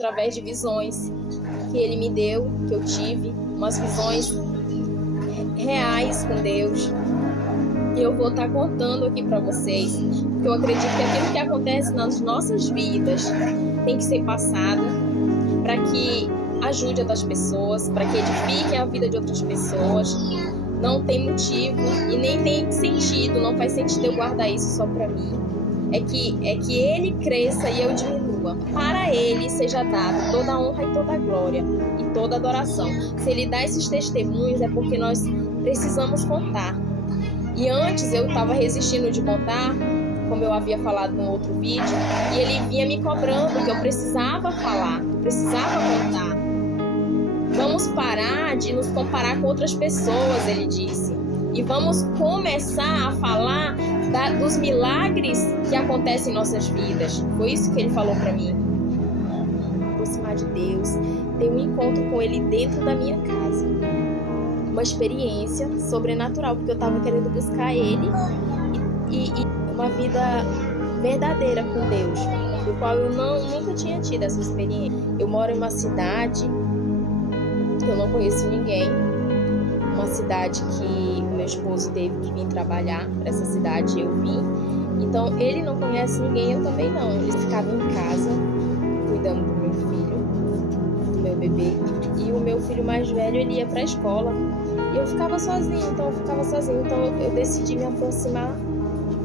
através de visões que ele me deu, que eu tive, umas visões reais com Deus. E eu vou estar contando aqui para vocês, porque eu acredito que aquilo que acontece nas nossas vidas tem que ser passado para que ajude outras pessoas, para que edifique a vida de outras pessoas. Não tem motivo e nem tem sentido, não faz sentido eu guardar isso só para mim. É que ele cresça e eu diminua. Para ele seja dado toda a honra e toda a glória e toda a adoração. Se ele dá esses testemunhos é porque nós precisamos contar. E antes eu estava resistindo de contar, como eu havia falado no outro vídeo, e ele vinha me cobrando que eu precisava falar, que eu precisava contar. Vamos parar de nos comparar com outras pessoas, ele disse. E vamos começar a falar dos milagres que acontecem em nossas vidas. Foi isso que ele falou para mim. Aproximar de Deus, ter um encontro com ele dentro da minha casa. Uma experiência sobrenatural, porque eu estava querendo buscar ele e uma vida verdadeira com Deus, do qual eu nunca tinha tido essa experiência. Eu moro em uma cidade que eu não conheço ninguém, uma cidade que o meu esposo teve que vir trabalhar para essa cidade, eu vim. Então ele não conhece ninguém, eu também não. Ele ficava em casa cuidando do meu filho, do meu bebê, e o meu filho mais velho ele ia para a escola e eu ficava sozinha. Então eu decidi me aproximar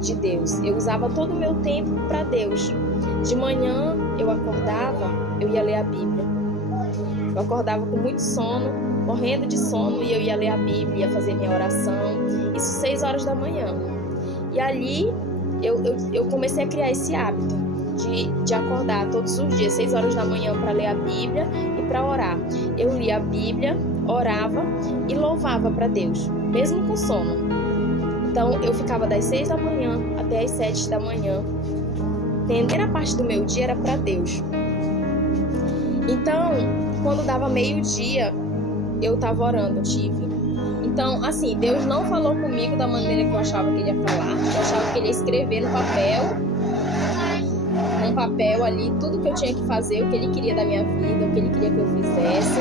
de Deus. Eu usava todo o meu tempo para Deus. De manhã eu acordava, eu ia ler a Bíblia. Eu acordava com muito sono, morrendo de sono, e eu ia ler a Bíblia, ia fazer minha oração. Isso 6 horas da manhã. E ali eu comecei a criar esse hábito de acordar todos os dias, 6 horas da manhã, para ler a Bíblia e para orar. Eu lia a Bíblia, orava e louvava para Deus, mesmo com sono. Então eu ficava das 6 da manhã até as 7 da manhã. A primeira parte do meu dia era para Deus. Então, quando dava meio-dia, eu estava orando, Então, assim, Deus não falou comigo da maneira que eu achava que ele ia falar. Eu achava que ele ia escrever no papel ali, tudo que eu tinha que fazer, o que ele queria da minha vida, o que ele queria que eu fizesse.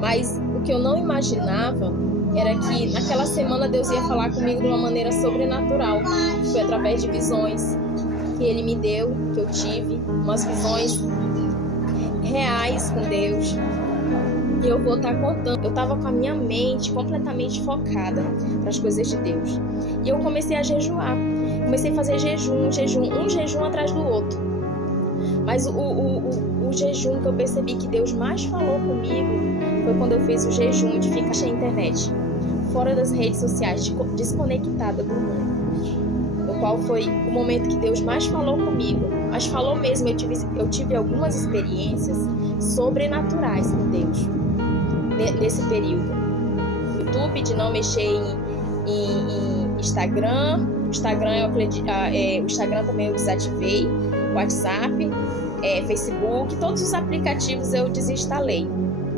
Mas o que eu não imaginava era que naquela semana Deus ia falar comigo de uma maneira sobrenatural. Foi através de visões que ele me deu, que eu tive, umas visões reais com Deus. E eu vou estar contando. Eu estava com a minha mente completamente focada para as coisas de Deus. E eu comecei a jejuar. Comecei a fazer um jejum atrás do outro. Mas o jejum que eu percebi que Deus mais falou comigo foi quando eu fiz o jejum de ficar sem internet, fora das redes sociais, desconectada do mundo. No qual foi o momento que Deus mais falou comigo. Mas falou mesmo, eu tive algumas experiências sobrenaturais com Deus nesse período. YouTube, de não mexer em Instagram. O Instagram também eu desativei. WhatsApp, Facebook, todos os aplicativos eu desinstalei.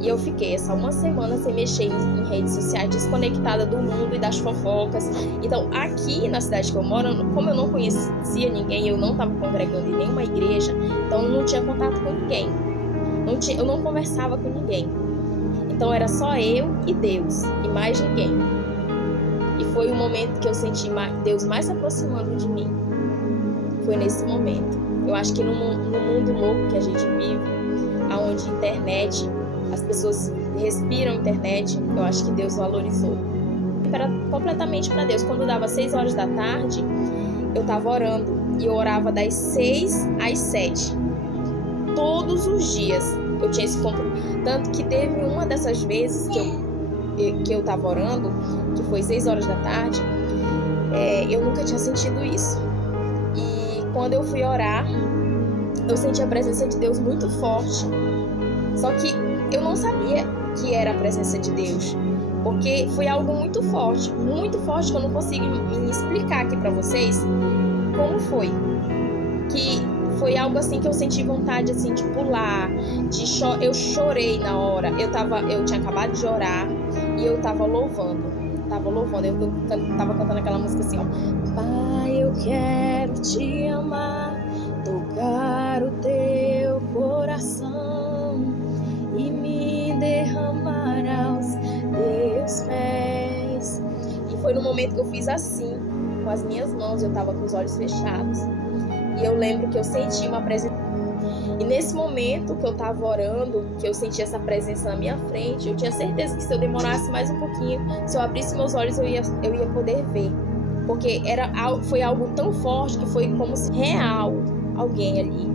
E eu fiquei essa uma semana sem mexer em redes sociais, desconectada do mundo e das fofocas. Então, aqui na cidade que eu moro, como eu não conhecia ninguém, eu não estava congregando em nenhuma igreja, então eu não tinha contato com ninguém. Eu não conversava com ninguém. Então, era só eu e Deus, e mais ninguém. E foi o momento que eu senti Deus mais se aproximando de mim. Foi nesse momento. Eu acho que no mundo louco que a gente vive, onde internet, as pessoas respiram internet, eu acho que Deus valorizou. Era completamente para Deus. Quando dava 6 horas da tarde, eu estava orando. E eu orava das 6 às 7. Todos os dias eu tinha esse compromisso. Tanto que teve uma dessas vezes que eu estava orando, que foi 6 horas da tarde, eu nunca tinha sentido isso. E quando eu fui orar, eu senti a presença de Deus muito forte. Só que eu não sabia que era a presença de Deus, porque foi algo muito forte que eu não consigo me explicar aqui pra vocês como foi. Que foi algo assim que eu senti vontade assim de pular, eu chorei na hora. Eu tinha acabado de orar e eu tava louvando. Eu tava cantando aquela música assim, ó. Pai, eu quero te amar, tocar o teu coração e me derramar aos teus pés. E foi no momento que eu fiz assim, com as minhas mãos, eu estava com os olhos fechados. E eu lembro que eu senti uma presença. E nesse momento que eu estava orando, que eu senti essa presença na minha frente, eu tinha certeza que se eu demorasse mais um pouquinho, se eu abrisse meus olhos, eu ia poder ver. Porque foi algo tão forte que foi como se real alguém ali.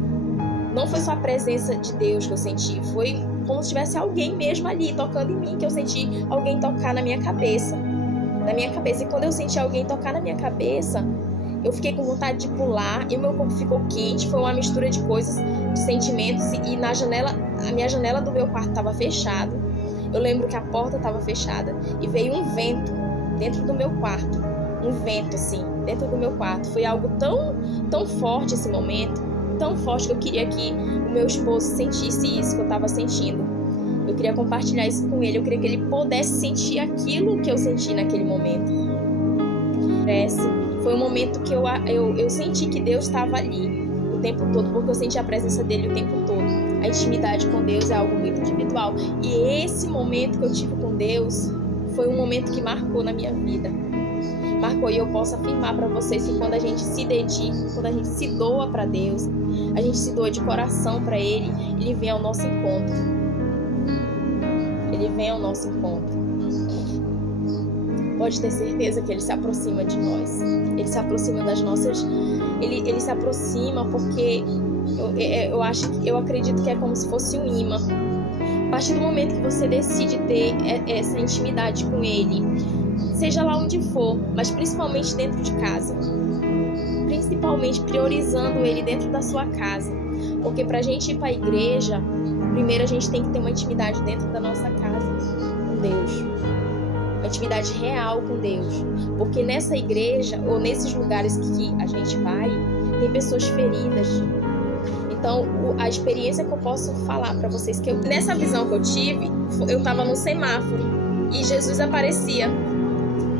Não foi só a presença de Deus que eu senti, foi como se tivesse alguém mesmo ali tocando em mim, que eu senti alguém tocar na minha cabeça. E quando eu senti alguém tocar na minha cabeça, eu fiquei com vontade de pular e o meu corpo ficou quente. Foi uma mistura de coisas, de sentimentos. E na janela, a minha janela do meu quarto estava fechada. Eu lembro que a porta estava fechada e veio um vento dentro do meu quarto. Um vento assim, dentro do meu quarto. Foi algo tão forte esse momento, tão forte, que eu queria que o meu esposo sentisse isso que eu estava sentindo. Eu queria compartilhar isso com ele. Eu queria que ele pudesse sentir aquilo que eu senti naquele momento. Foi um momento que eu senti que Deus estava ali o tempo todo, porque eu senti a presença dele o tempo todo. A intimidade com Deus é algo muito individual. E esse momento que eu tive com Deus foi um momento que marcou na minha vida. Marcou, e eu posso afirmar para vocês que quando a gente se dedica, quando a gente se doa para Deus, a gente se doa de coração para Ele, Ele vem ao nosso encontro. Ele vem ao nosso encontro. Pode ter certeza que Ele se aproxima de nós. Ele se aproxima das nossas... Ele se aproxima porque eu acredito que é como se fosse um imã. A partir do momento que você decide ter essa intimidade com Ele, seja lá onde for, mas principalmente dentro de casa. Principalmente priorizando Ele dentro da sua casa. Porque pra gente ir pra igreja, primeiro a gente tem que ter uma intimidade dentro da nossa casa com Deus. Uma intimidade real com Deus. Porque nessa igreja, ou nesses lugares que a gente vai, tem pessoas feridas. Então, a experiência que eu posso falar pra vocês, que nessa visão que eu tive, eu tava no semáforo e Jesus aparecia.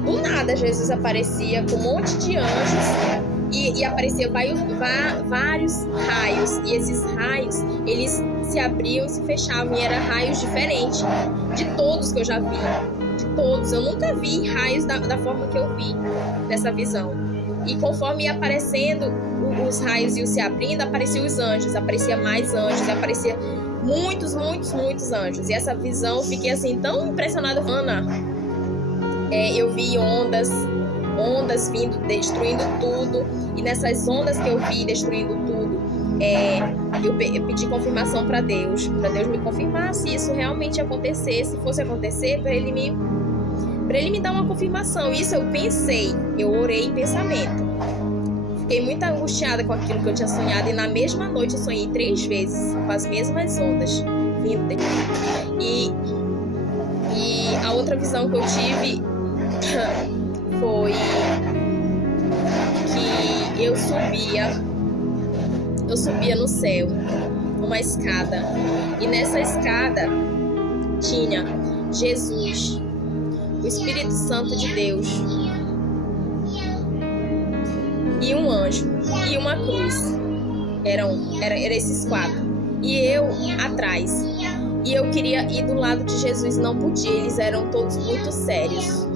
Do nada, Jesus aparecia com um monte de anjos e aparecia vários raios. E esses raios, eles se abriam e se fechavam, e eram raios diferentes de todos que eu já vi. De todos. Eu nunca vi raios da forma que eu vi nessa visão. E conforme ia aparecendo os raios iam se abrindo, apareciam os anjos, aparecia mais anjos, aparecia muitos anjos. E essa visão, eu fiquei assim tão impressionada. Ana, eu vi ondas vindo, destruindo tudo. E nessas ondas que eu vi destruindo tudo, eu pedi confirmação para Deus me confirmar se isso realmente acontecesse, se fosse acontecer, para ele me dar uma confirmação. Isso eu pensei, eu orei em pensamento. Fiquei muito angustiada com aquilo que eu tinha sonhado, e na mesma noite eu sonhei 3 vezes com as mesmas ondas vindo. E a outra visão que eu tive foi que eu subia no céu, numa escada, e nessa escada tinha Jesus, o Espírito Santo de Deus, e um anjo, e uma cruz. Eram esses 4. E eu atrás. E eu queria ir do lado de Jesus, não podia. Eles eram todos muito sérios.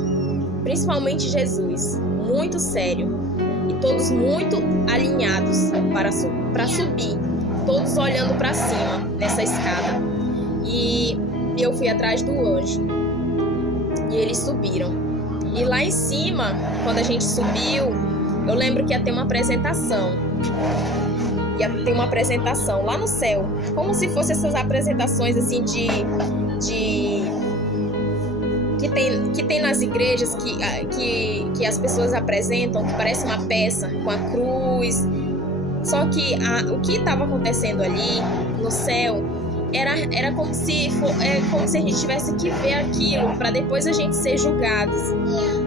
Principalmente Jesus, muito sério. E todos muito alinhados para subir. Todos olhando para cima, nessa escada. E eu fui atrás do anjo. E eles subiram. E lá em cima, quando a gente subiu, eu lembro que ia ter uma apresentação. Ia ter uma apresentação lá no céu. Como se fossem essas apresentações assim que tem nas igrejas que as pessoas apresentam, que parece uma peça com a cruz. Só que o que estava acontecendo ali no céu era como se a gente tivesse que ver aquilo para depois a gente ser julgados,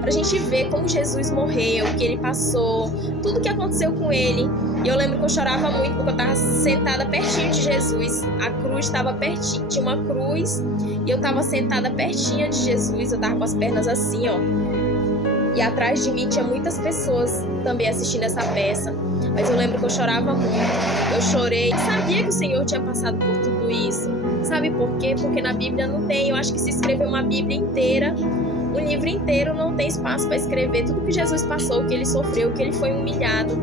para a gente ver como Jesus morreu, o que ele passou, tudo que aconteceu com ele. E eu lembro que eu chorava muito porque eu estava sentada pertinho de Jesus, a cruz estava pertinho, tinha uma cruz e eu estava sentada pertinho de Jesus, eu estava com as pernas assim, ó, E atrás de mim tinha muitas pessoas também assistindo essa peça. Mas eu lembro que eu chorava muito. Eu chorei. Sabia que o Senhor tinha passado por tudo isso. Sabe por quê? Porque na Bíblia não tem. Eu acho que se escrever uma Bíblia inteira, um livro inteiro, não tem espaço para escrever tudo que Jesus passou, o que ele sofreu, o que ele foi humilhado.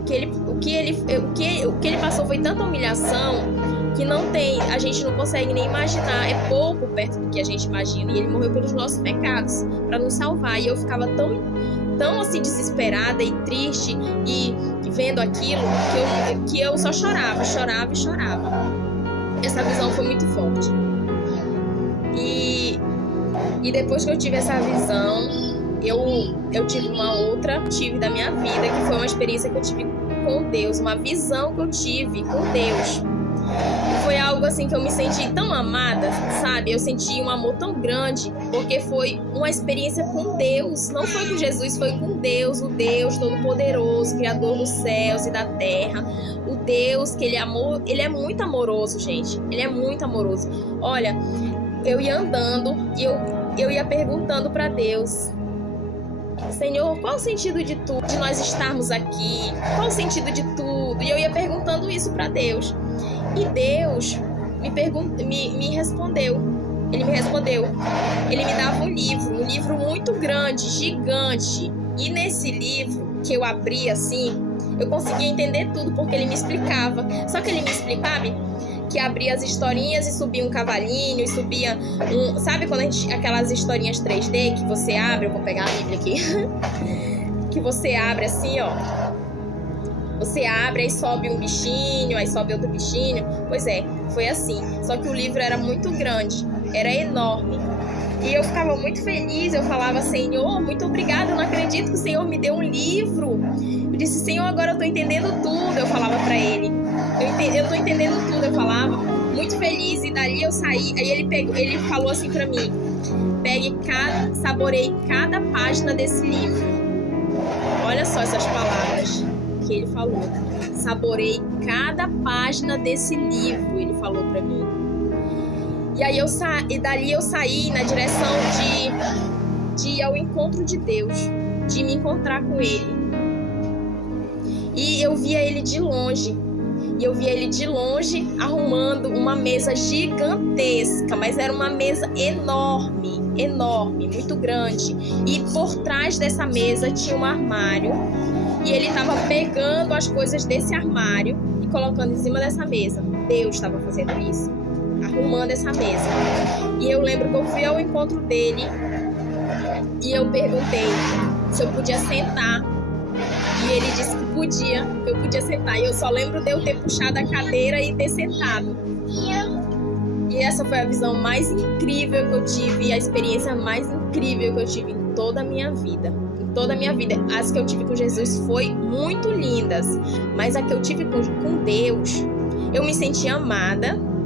O que ele passou foi tanta humilhação que não tem, a gente não consegue nem imaginar, é pouco perto do que a gente imagina. E ele morreu pelos nossos pecados, para nos salvar. E eu ficava tão assim desesperada e triste e vendo aquilo que eu só chorava. Essa visão foi muito forte. E depois que eu tive essa visão, eu tive tive da minha vida, que foi uma experiência que eu tive com Deus, uma visão que eu tive com Deus. Foi algo assim que eu me senti tão amada, sabe? Eu senti um amor tão grande, porque foi uma experiência com Deus. Não foi com Jesus, foi com Deus, o Deus Todo-Poderoso, Criador dos céus e da terra. O Deus que ele é muito amoroso, gente. Ele é muito amoroso. Olha, eu ia andando e eu ia perguntando para Deus: Senhor, qual o sentido de tudo, de nós estarmos aqui? Qual o sentido de tudo? E eu ia perguntando isso para Deus. E Deus me respondeu. Ele me respondeu. Ele me dava um livro muito grande, gigante. E nesse livro, que eu abri assim, eu conseguia entender tudo, porque ele me explicava. Só que ele me explicava que abria as historinhas e subia um cavalinho, e subia sabe quando aquelas historinhas 3D que você abre, eu vou pegar a Bíblia aqui, que você abre assim, ó. Você abre, aí sobe um bichinho, aí sobe outro bichinho. Pois é, foi assim. Só que o livro era muito grande, era enorme. E eu ficava muito feliz, eu falava: Senhor, muito obrigada, eu não acredito que o Senhor me deu um livro. Eu disse: Senhor, agora eu tô entendendo tudo, eu falava pra ele. Eu tô entendendo tudo, eu falava, muito feliz. E dali eu saí, aí ele falou assim pra mim: saboreie cada página desse livro. Olha só essas palavras que ele falou. Saboreie cada página desse livro, ele falou pra mim. E aí dali eu saí na direção de ir ao encontro de Deus, de me encontrar com ele. E eu via ele de longe. E eu via ele de longe arrumando uma mesa gigantesca, mas era uma mesa enorme, muito grande. E por trás dessa mesa tinha um armário. E ele estava pegando as coisas desse armário e colocando em cima dessa mesa. Deus estava fazendo isso, arrumando essa mesa. E eu lembro que eu fui ao encontro dele e eu perguntei se eu podia sentar. E ele disse que eu podia sentar. E eu só lembro de eu ter puxado a cadeira e ter sentado. E essa foi a visão mais incrível que eu tive, a experiência mais incrível que eu tive em toda a minha vida. Em toda a minha vida. As que eu tive com Jesus foi muito lindas, mas a que eu tive com Deus, eu me senti amada.